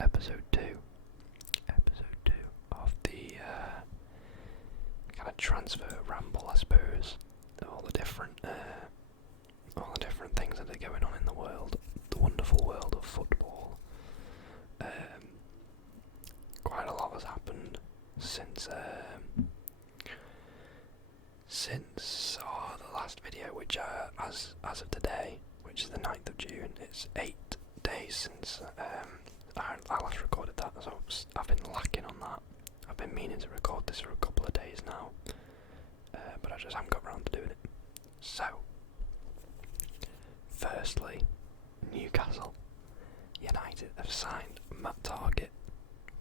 episode 2 of the kind of transfer ramble, I suppose. All the different things that are going on in the world, the wonderful world of football. Quite a lot has happened since the last video, which as of today, which is the 9th of June, it's 8 days since I last recorded that, so I've been lacking on that. I've been meaning to record this for a couple of days now, but I just haven't got around to doing it. So, firstly, Newcastle United have signed Matt Targett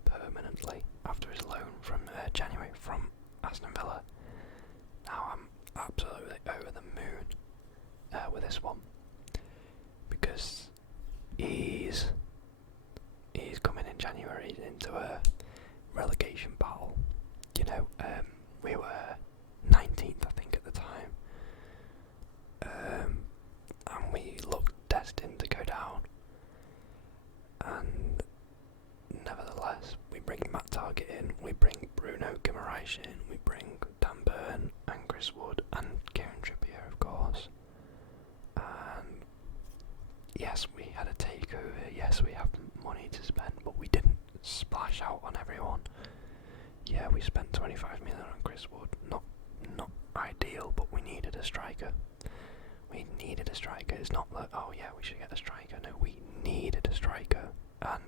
permanently after his loan from January from Aston Villa. Now I'm absolutely over the moon with this one, because he's coming in January into a relegation battle. You know, we were 19th, I think, at the time, and we looked destined to go down. And nevertheless, we bring Matt Targett in, we bring Bruno Guimaraes in, we bring Dan Burn and Chris Wood and Kieran Trippier, of course. And yes, we had a takeover, yes, we have money to spend, but we didn't splash out on everyone. Yeah, we spent 25 million on Chris Wood. Not ideal, but we needed a striker. We needed a striker. It's not that, oh yeah, we should get a striker. No, we needed a striker, and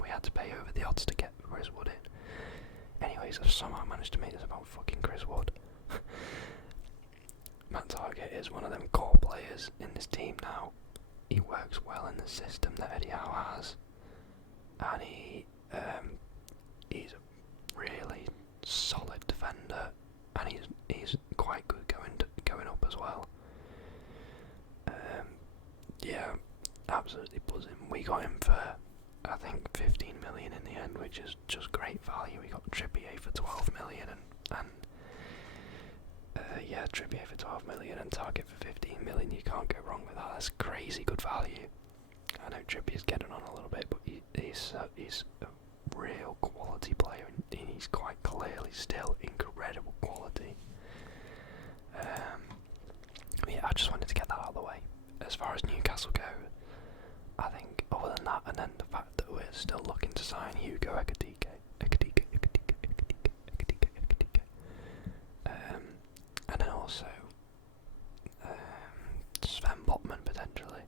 we had to pay over the odds to get Chris Wood in. Anyways, I've somehow managed to make this about fucking Chris Wood. Matt Targett is one of them core players in this team now. He works well in the system that Eddie Howe has, and he's a really solid defender, and he's quite good going up as well. Yeah, absolutely buzzing. We got him for, I think, 15 million in the end, which is just great value. We got Trippier for 12 million and Trippier for 12 million and Targett for 15 million. You can't go wrong with that. That's crazy good value. I know Trippier's getting on a little bit, but he's a real quality player, and he's quite clearly still incredible quality. Yeah, I just wanted to get that out of the way. As far as Newcastle go, I think other than that, and then the fact that we're still looking to sign Hugo Ekitike, and then also Sven Botman potentially.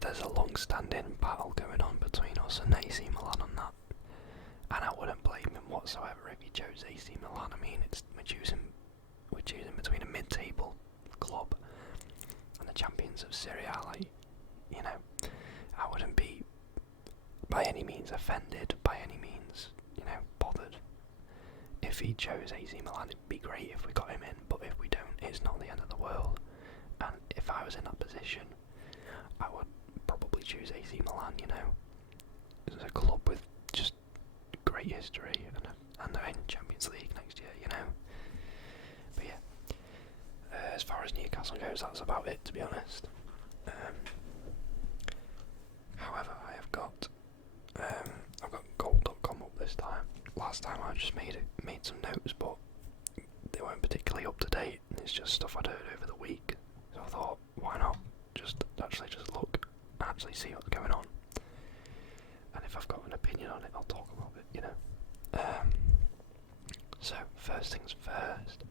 There's a long-standing battle going on between us and AC Milan on that, and I wouldn't blame him whatsoever if he chose AC Milan. I mean, we're choosing between a mid-table club and the champions of Serie A. Like, you know, I wouldn't be by any means offended, by any means, you know, bothered if he chose AC Milan. It'd be great if we got him in, but if we don't, it's not the end of the world. And if I was in that position, I would probably choose AC Milan. You know, it's a club with just great history, and they're in Champions League next year. You know, but yeah. As far as Newcastle goes, that's about it, to be honest. However, I've got gold.com up this time. Last time I just made some notes, but they weren't particularly up to date. It's just stuff I'd heard over the week. So I thought, why not just look, actually see what's going on. And if I've got an opinion on it, I'll talk about it, you know. So, first things first.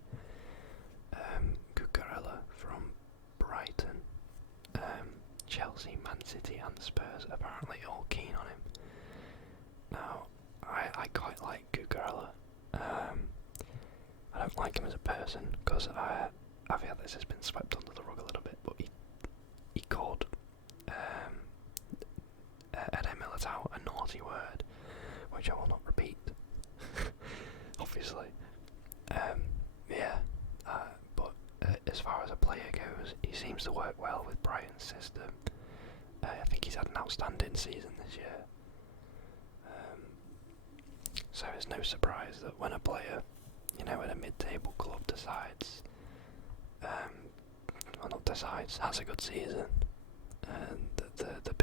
Cucurella from Brighton, Chelsea, Man City and Spurs apparently all keen on him. Now, I quite like Cucurella. I don't like him as a person, because I feel this has been swept under the rug a little bit, but he called Eder Militao a naughty word, which I will not repeat, obviously. As far as a player goes, he seems to work well with Brighton's system. I think he's had an outstanding season this year. So it's no surprise that when a player, you know, at a mid-table club decides, has a good season, and the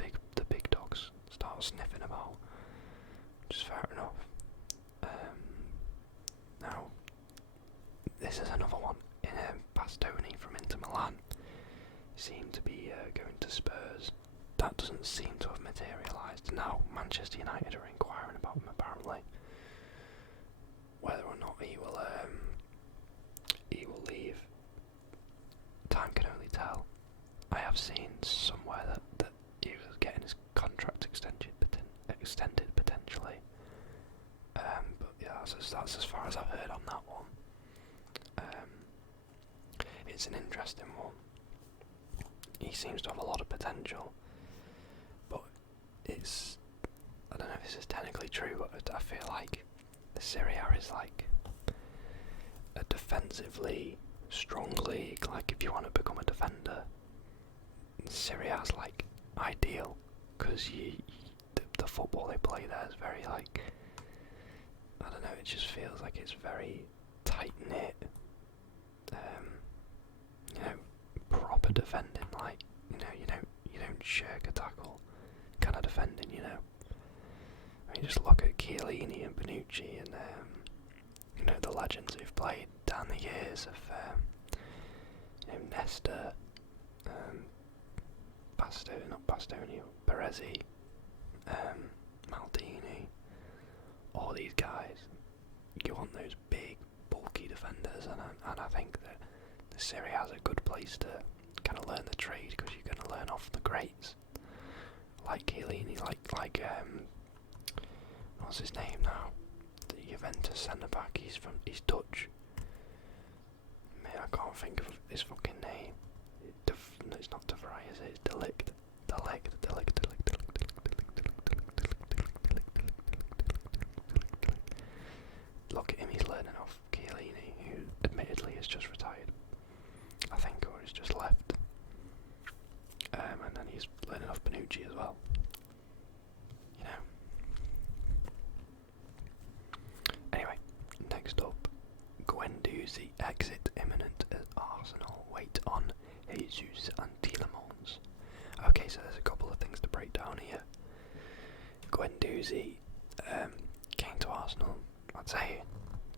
big dogs start out sniffing about, which is fair enough. Now, this is another one in Bastoni from Inter Milan. Seemed to be going to Spurs. That doesn't seem to have materialised. Now, Manchester United are inquiring about him apparently. Whether or not he will leave, time can only tell. I have seen somewhere that he was getting his contract extended potentially. But yeah, that's as far as I've heard on that one. It's an interesting one. He seems to have a lot of potential, but I don't know if this is technically true, but I feel like the Serie A is like a defensively strong league. Like if you want to become a defender, Serie A is like ideal, because the football they play there is very like, I don't know, it just feels like it's very tight knit. Proper defending, like you don't shirk a tackle kind of defending, I mean, just look at Chiellini and Bonucci and the legends who've played down the years of Nesta, Bastoni, Baresi, Maldini, all these guys. You want those big, bulky defenders, and I think that the Serie A is a good place to kind of learn the trade, because you're going to learn off the greats, like Chiellini, like what's his name now? The Juventus centre back. He's Dutch. Man, I can't think of his fucking name. No, it's not De Vrij, is it? It's De Ligt. Look at him, he's learning off Chiellini, who admittedly has just retired, I think, or he's just left. And then he's learning off Bonucci as well. Anyway, next up, Guendouzi exit imminent at Arsenal. Wait on Jesus and Tielemans. Okay, so there's a couple of things to break down here. Guendouzi came to Arsenal, I'd say,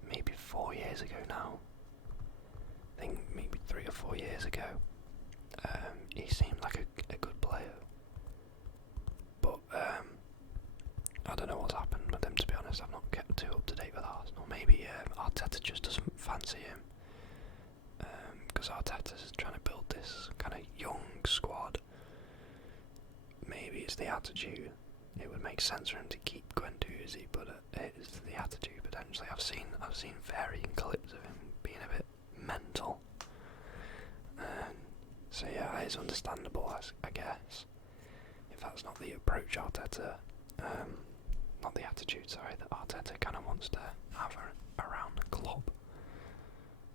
maybe 4 years ago now. I think maybe 3 or 4 years ago. He seemed like a good player, but I don't know what's happened with him, to be honest. I've not kept too up to date with Arsenal. Maybe Arteta just doesn't fancy him, because Arteta's trying to build this kind of young squad. Maybe it's the attitude. It would make sense for him to keep Guendouzi, but it's the attitude potentially. I've seen varying clips of him being a bit mental. So yeah, it's understandable, I guess, if that's not the approach Arteta, not the attitude, sorry, that Arteta kind of wants to have around the club.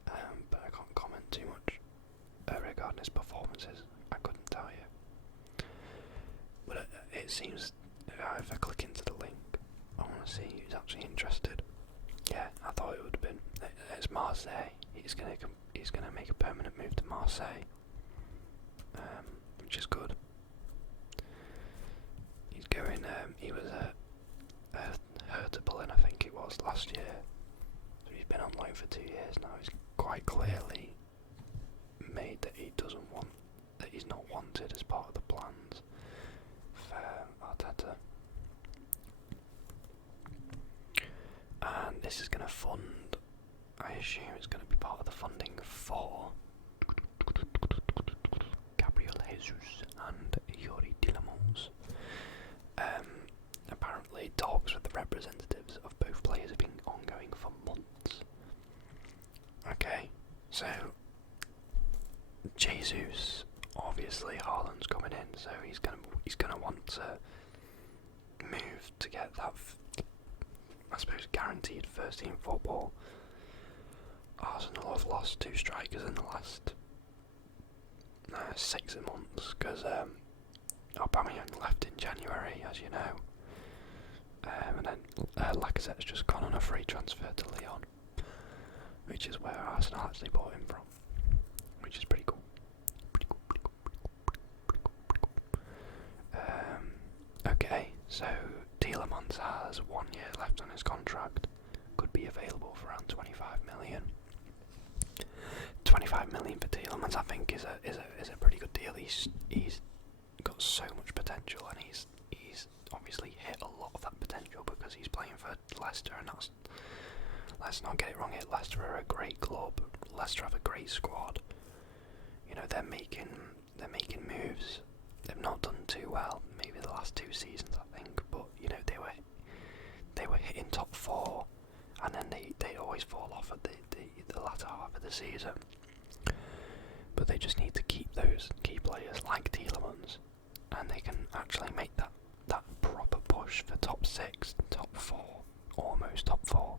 But I can't comment too much regarding his performances. I couldn't tell you. But it seems, if I click into the link, I want to see who's actually interested. Yeah, I thought it would have been. It's Marseille. He's gonna make a permanent move to Marseille, which is good. He's going. He was at Hertha Berlin, I think it was, last year. So he's been on loan for 2 years now. He's quite clearly made that he's not wanted as part of the plans for Arteta. And this is going to fund, I assume it's going to be part of the funding for Gabriel Jesus and Yuri Tielemans. Apparently talks with the representatives of both players have been ongoing for months. Okay, so Jesus, obviously Haaland's coming in, so he's gonna want to move to get that, I suppose, guaranteed first team football. Arsenal have lost 2 strikers in the last 6 months, because Aubameyang left in January, as you know, and then Lacazette's just gone on a free transfer to Lyon, which is where Arsenal actually bought him from, which is pretty cool. Okay, so Tielemans has 1 year left on his contract, could be available for around 25 million. 25 million for Tielemans, I think, is a pretty good deal. He's got so much potential, and he's obviously hit a lot of that potential because he's playing for Leicester, and let's not get it wrong here. Leicester are a great club. Leicester have a great squad. You know, they're making moves. They've not done too well, maybe the last 2 seasons, I think, but you know, they were hitting top 4, and then they always fall off at the latter half of the season. But they just need to keep those key players like Tielemans, and they can actually make that proper push for top 6, top 4, almost top 4.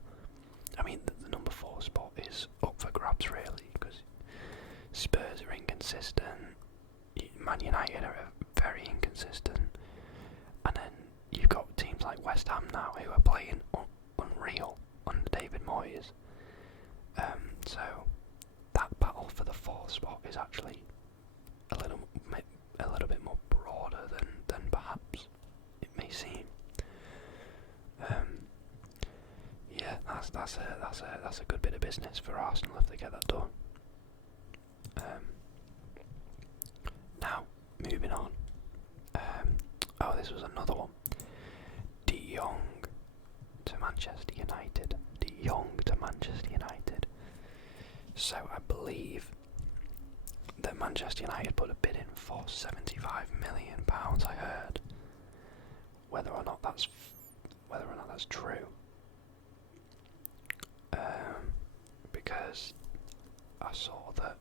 I mean, the number 4 spot is up for grabs, really, because Spurs are inconsistent, Man United are very inconsistent, and then you've got teams like West Ham now who are playing unreal under David Moyes. So that battle for the 4th spot is actually a little bit more broader than perhaps it may seem. Yeah, that's a good bit of business for Arsenal if they get that done. Now, moving on. This was another one. De Jong to Manchester United. De Jong to Manchester United. So I believe that Manchester United put a bid in for £75 million. I heard. Whether or not that's true. Because I saw that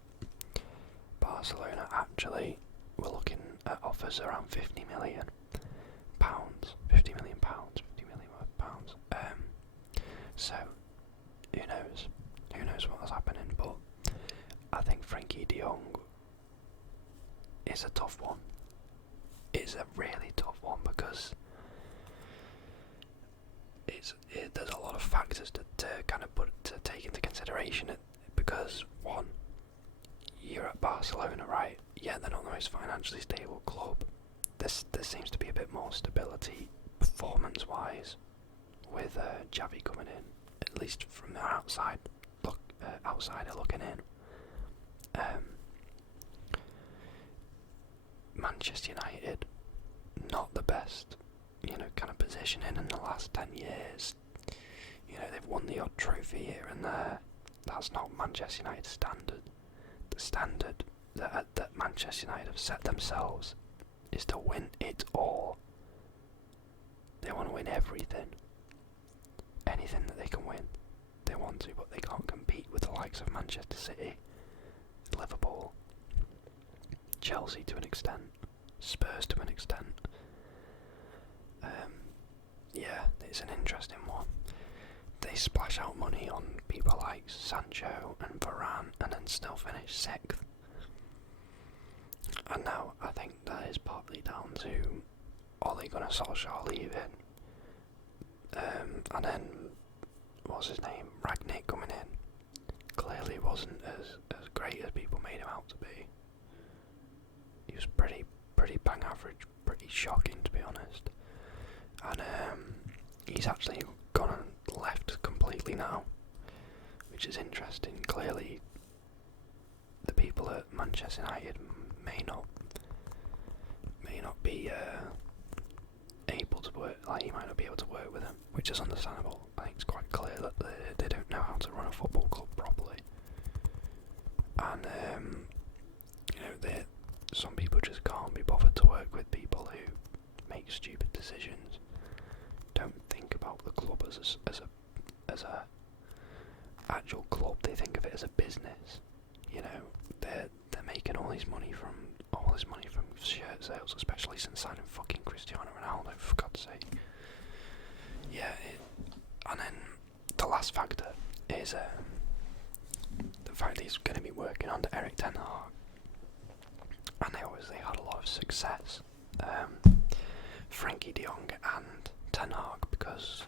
Barcelona actually were looking at offers around £50 million. £50 million. So who knows? Who knows what was happening? But I think Frankie De Jong is a tough one. It's a really tough one because there's a lot of factors to kind of to take into consideration. Because one, you're at Barcelona, right? Yeah, they're not the most financially stable club. There seems to be a bit more stability performance-wise with Xavi coming in, at least from the outsider looking in. Manchester United, not the best, kind of positioning in the last 10 years. They've won the odd trophy here and there. That's not Manchester United's standard. The standard that Manchester United have set themselves is to win it all. They want to win everything. Anything that they can win, they want to, but they can't compete with the likes of Manchester City, Liverpool, Chelsea to an extent, Spurs to an extent. Yeah, it's an interesting one. They splash out money on people like Sancho and Varane and then still finish 6th. And now I think that is partly down to Ole Gunnar Solskjaer leaving. And then, what's his name, Ragnick coming in. Clearly wasn't as great as people made him out to be. He was pretty bang average, pretty shocking to be honest. And he's actually gone and left completely now, which is interesting. Clearly the people at Manchester United may not be able to work, like he might not be able to work with him, which is understandable. I think it's quite clear that they don't know how to run a football club properly. And some people just can't be bothered to work with people who make stupid decisions, don't think about the club as a actual club. They think of it as a business. They're making all this money from shirt sales, especially since signing fucking Cristiano Ronaldo, for God's sake. Yeah, and then the last factor is the fact that he's going to be working under Erik ten Hag, and they obviously had a lot of success, Frankie de Jong and ten Hag, because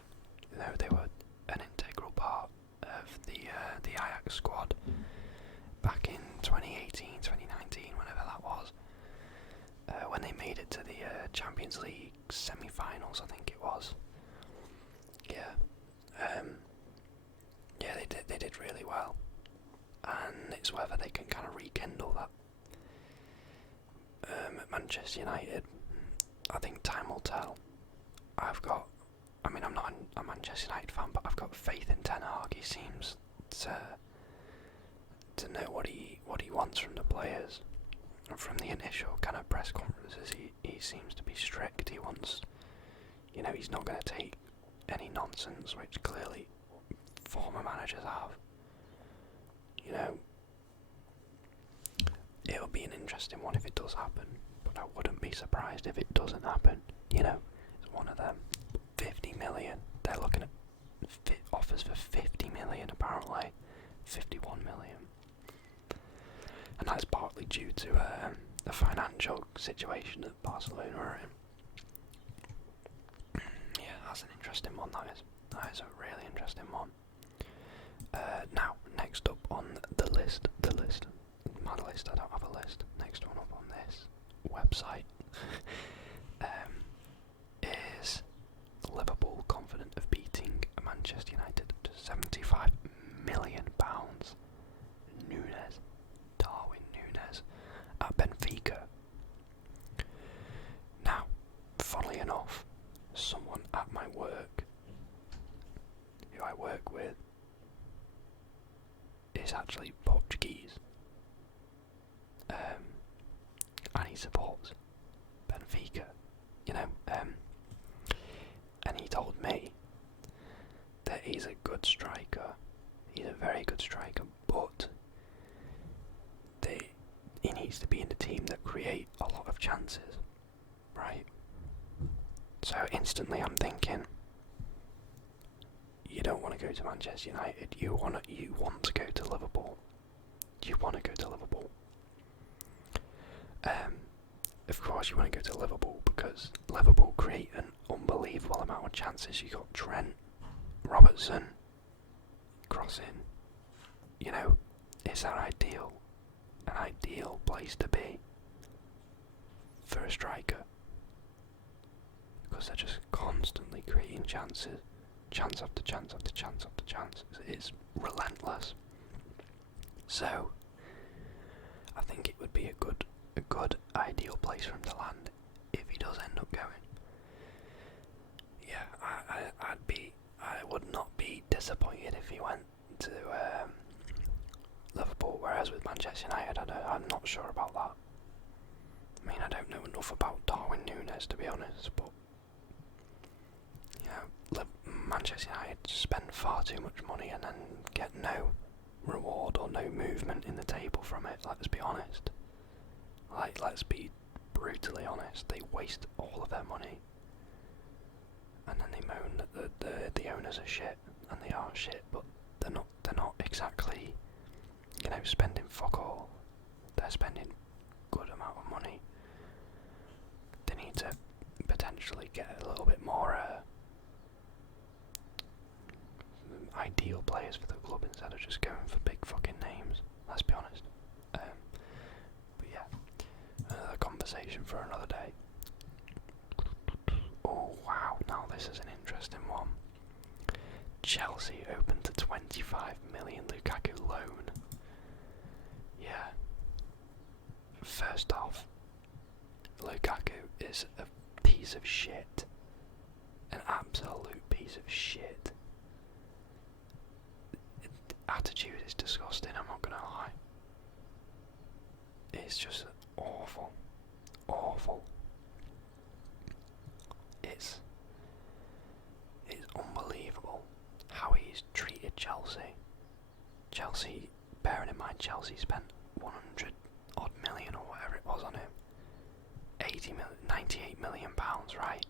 they were an integral part of the Ajax squad back in 2018, 2019, whenever that was, when they made it to the Champions League semi-finals, I think it was. yeah, yeah, they did really well, and it's whether they can kind of rekindle that. At Manchester United, I think time will tell. I mean, I'm not a Manchester United fan, but I've got faith in Ten Hag. He seems to know what he wants from the players. And from the initial kind of press conferences, he seems to be strict. He wants, he's not going to take any nonsense, which clearly former managers have. It'll be an interesting one if it does happen, but I wouldn't be surprised if it doesn't happen. It's one of them. 50 million. They're looking at offers for 50 million apparently. 51 million. And that's partly due to the financial situation that Barcelona are in. Yeah, that's an interesting one, that is. That is a really interesting one. Now, next up on the list. My list, I don't have a list. Next one up on this website is Liverpool confident of beating Manchester United to £75 million. Darwin Nunez at Benfica. Now, funnily enough, someone at my work, who I work with, is actually Portuguese. And he supports Benfica, and he told me that he's a good striker. He's a very good striker, but he needs to be in a team that create a lot of chances, right? So instantly I'm thinking, you don't want to go to Manchester United. You want to go to Liverpool. You want to go to Liverpool. Of course you want to go to Liverpool because Liverpool create an unbelievable amount of chances. You got Trent, Robertson, crossing. It's an ideal place to be for a striker because they're just constantly creating chances, chance after chance after chance after chance. It's relentless. So I think it would be a good ideal place for him to land if he does end up going. Yeah, I would not be disappointed if he went to Liverpool, whereas with Manchester United, I'm not sure about that. I mean, I don't know enough about Darwin Nunez to be honest, but Manchester United spend far too much money and then get no reward or no movement in the table from it. Let's be honest. Let's be brutally honest. They waste all of their money, and then they moan that the owners are shit, and they are shit. But they're not exactly, spending fuck all. They're spending good amount of money. They need to potentially get a little bit more ideal players for the club instead of just going for big fucking names. Let's be honest. But yeah, another conversation for another day. Oh wow, now this is an interesting one. Chelsea open to 25 million Lukaku loan. Yeah. First off, Lukaku is a piece of shit. An absolute piece of shit. Attitude is disgusting, I'm not gonna lie. It's just awful. Awful. It's unbelievable how he's treated Chelsea. Chelsea, bearing in mind Chelsea spent 100 odd million or whatever it was on him. 98 million pounds, right?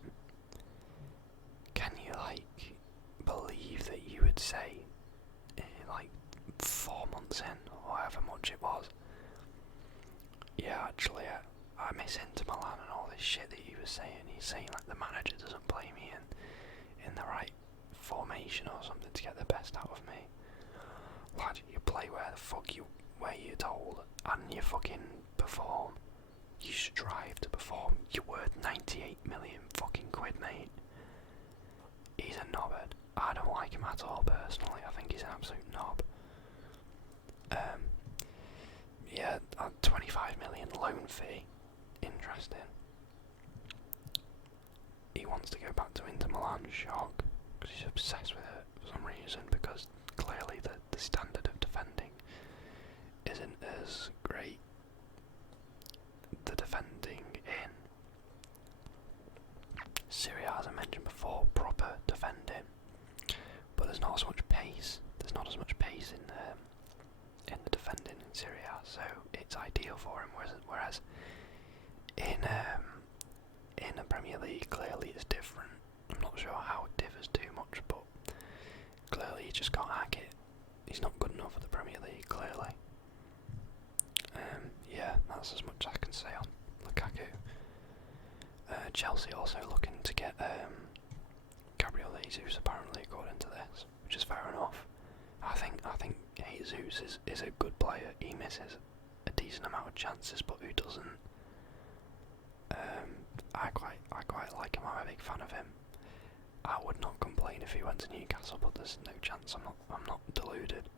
Can you believe that you would say 4 months in, or however much it was, yeah, actually, I miss Inter Milan and all this shit that he was saying. He's saying the manager doesn't play me in the right formation or something to get the best out of me. Lad, you play where you're told, and you fucking perform. You strive to perform. You're worth 98 million fucking quid, mate. He's a knobhead. I don't like him at all personally. I think he's an absolute knob. Yeah, a 25 million loan fee. Interesting. He wants to go back to Inter Milan, shock, because he's obsessed with it for some reason, because clearly the standard of defending isn't as great. The defending in Serie A, as I mentioned before, proper defending, but there's not as much pace. There's not as much pace in the defending in Serie A, so it's ideal for him. Whereas in the Premier League, clearly it's different. I'm not sure how it differs too much, but clearly he just can't hack it. He's not good enough for the Premier League, clearly. Yeah, that's as much as I can say on Lukaku. Chelsea also looking to get Gabriel Jesus, apparently, according to this, which is fair enough. I think Jesus is a good player. He misses a decent amount of chances, but who doesn't? I quite like him. I'm a big fan of him. I would not complain if he went to Newcastle, but there's no chance. I'm not deluded.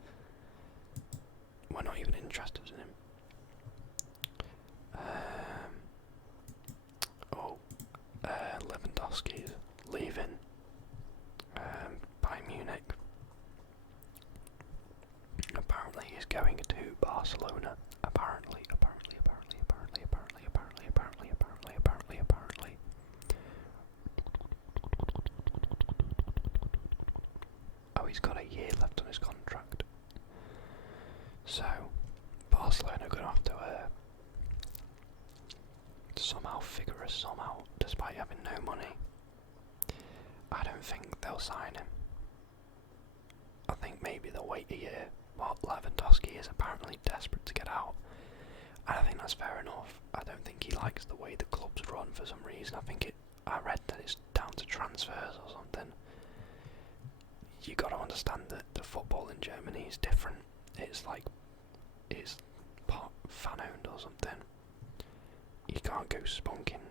We're not even interested in him. Lewandowski's leaving Bayern Munich. Apparently he's going to Barcelona. Apparently. Oh, he's got a year left on his contract. So, Barcelona are going to have to somehow figure a sum out, despite having no money. I don't think they'll sign him. I think maybe they'll wait a year. But Lewandowski is apparently desperate to get out. And I think that's fair enough. I don't think he likes the way the club's run for some reason. I read that it's down to transfers or something. You got to understand that the football in Germany is different. It's part fan owned or something. You can't go spunking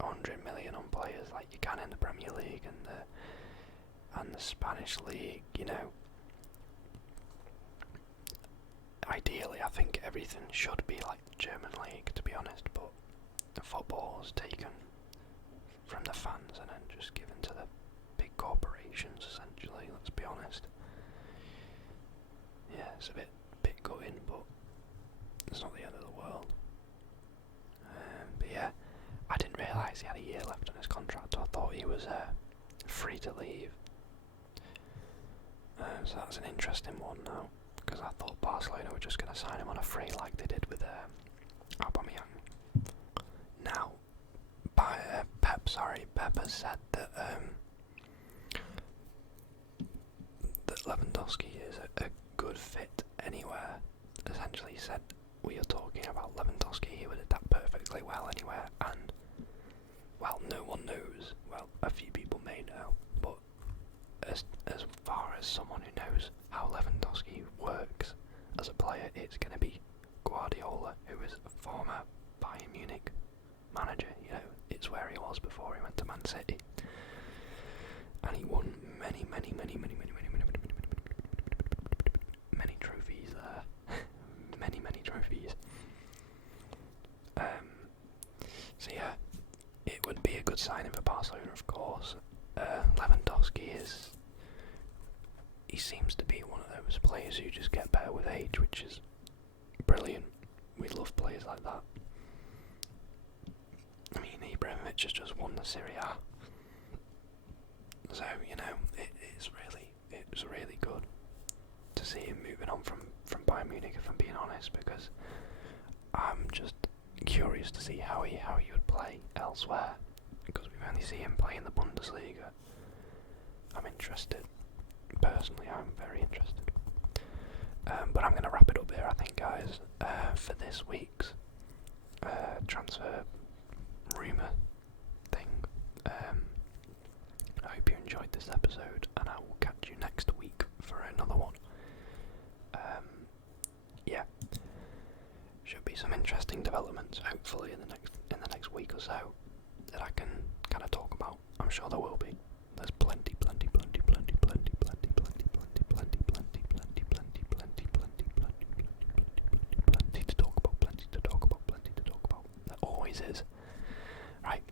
100 million on players like you can in the Premier League and the Spanish League, you know. Ideally, I think everything should be like the German League, to be honest, but the football is taken from the fans and then just given to the big corporations, essentially, let's be honest. Yeah, it's a bit gutting, but it's not the end of the world. But yeah, I didn't realise he had a year left on his contract. I thought he was free to leave. So that's an interesting one now, because I thought Barcelona were just going to sign him on a free like they did with Aubameyang. Now, Pep has said that Lewandowski is a good fit anywhere. Essentially, he said, we are talking about Lewandowski, he would adapt perfectly well anywhere, and, well, no one knows. Well, a few people may know, but as far as someone who knows how Lewandowski works as a player, it's going to be Guardiola, who is a former Bayern Munich manager. You know, it's where he was before he went to Man City, and he won many trophies there. many trophies. So yeah, it would be a good signing for Barcelona, of course. Lewandowski he seems to be one of those players who just get better with age, which is brilliant. We love players like that. I mean, Ibrahimovic has just won the Serie A, so you know it was really good to see him moving on from Bayern Munich, if I'm being honest, because I'm just curious to see how he would play elsewhere, because we've only seen him play in the Bundesliga. I'm interested. Personally, I'm very interested. But I'm going to wrap it up here, I think, guys, for this week's transfer rumour thing. I hope you enjoyed this episode, and I will catch you next week for another one. Yeah, should be some interesting developments, hopefully, in the next week or so that I can kind of talk about. I'm sure there will be. There's plenty noises. Right,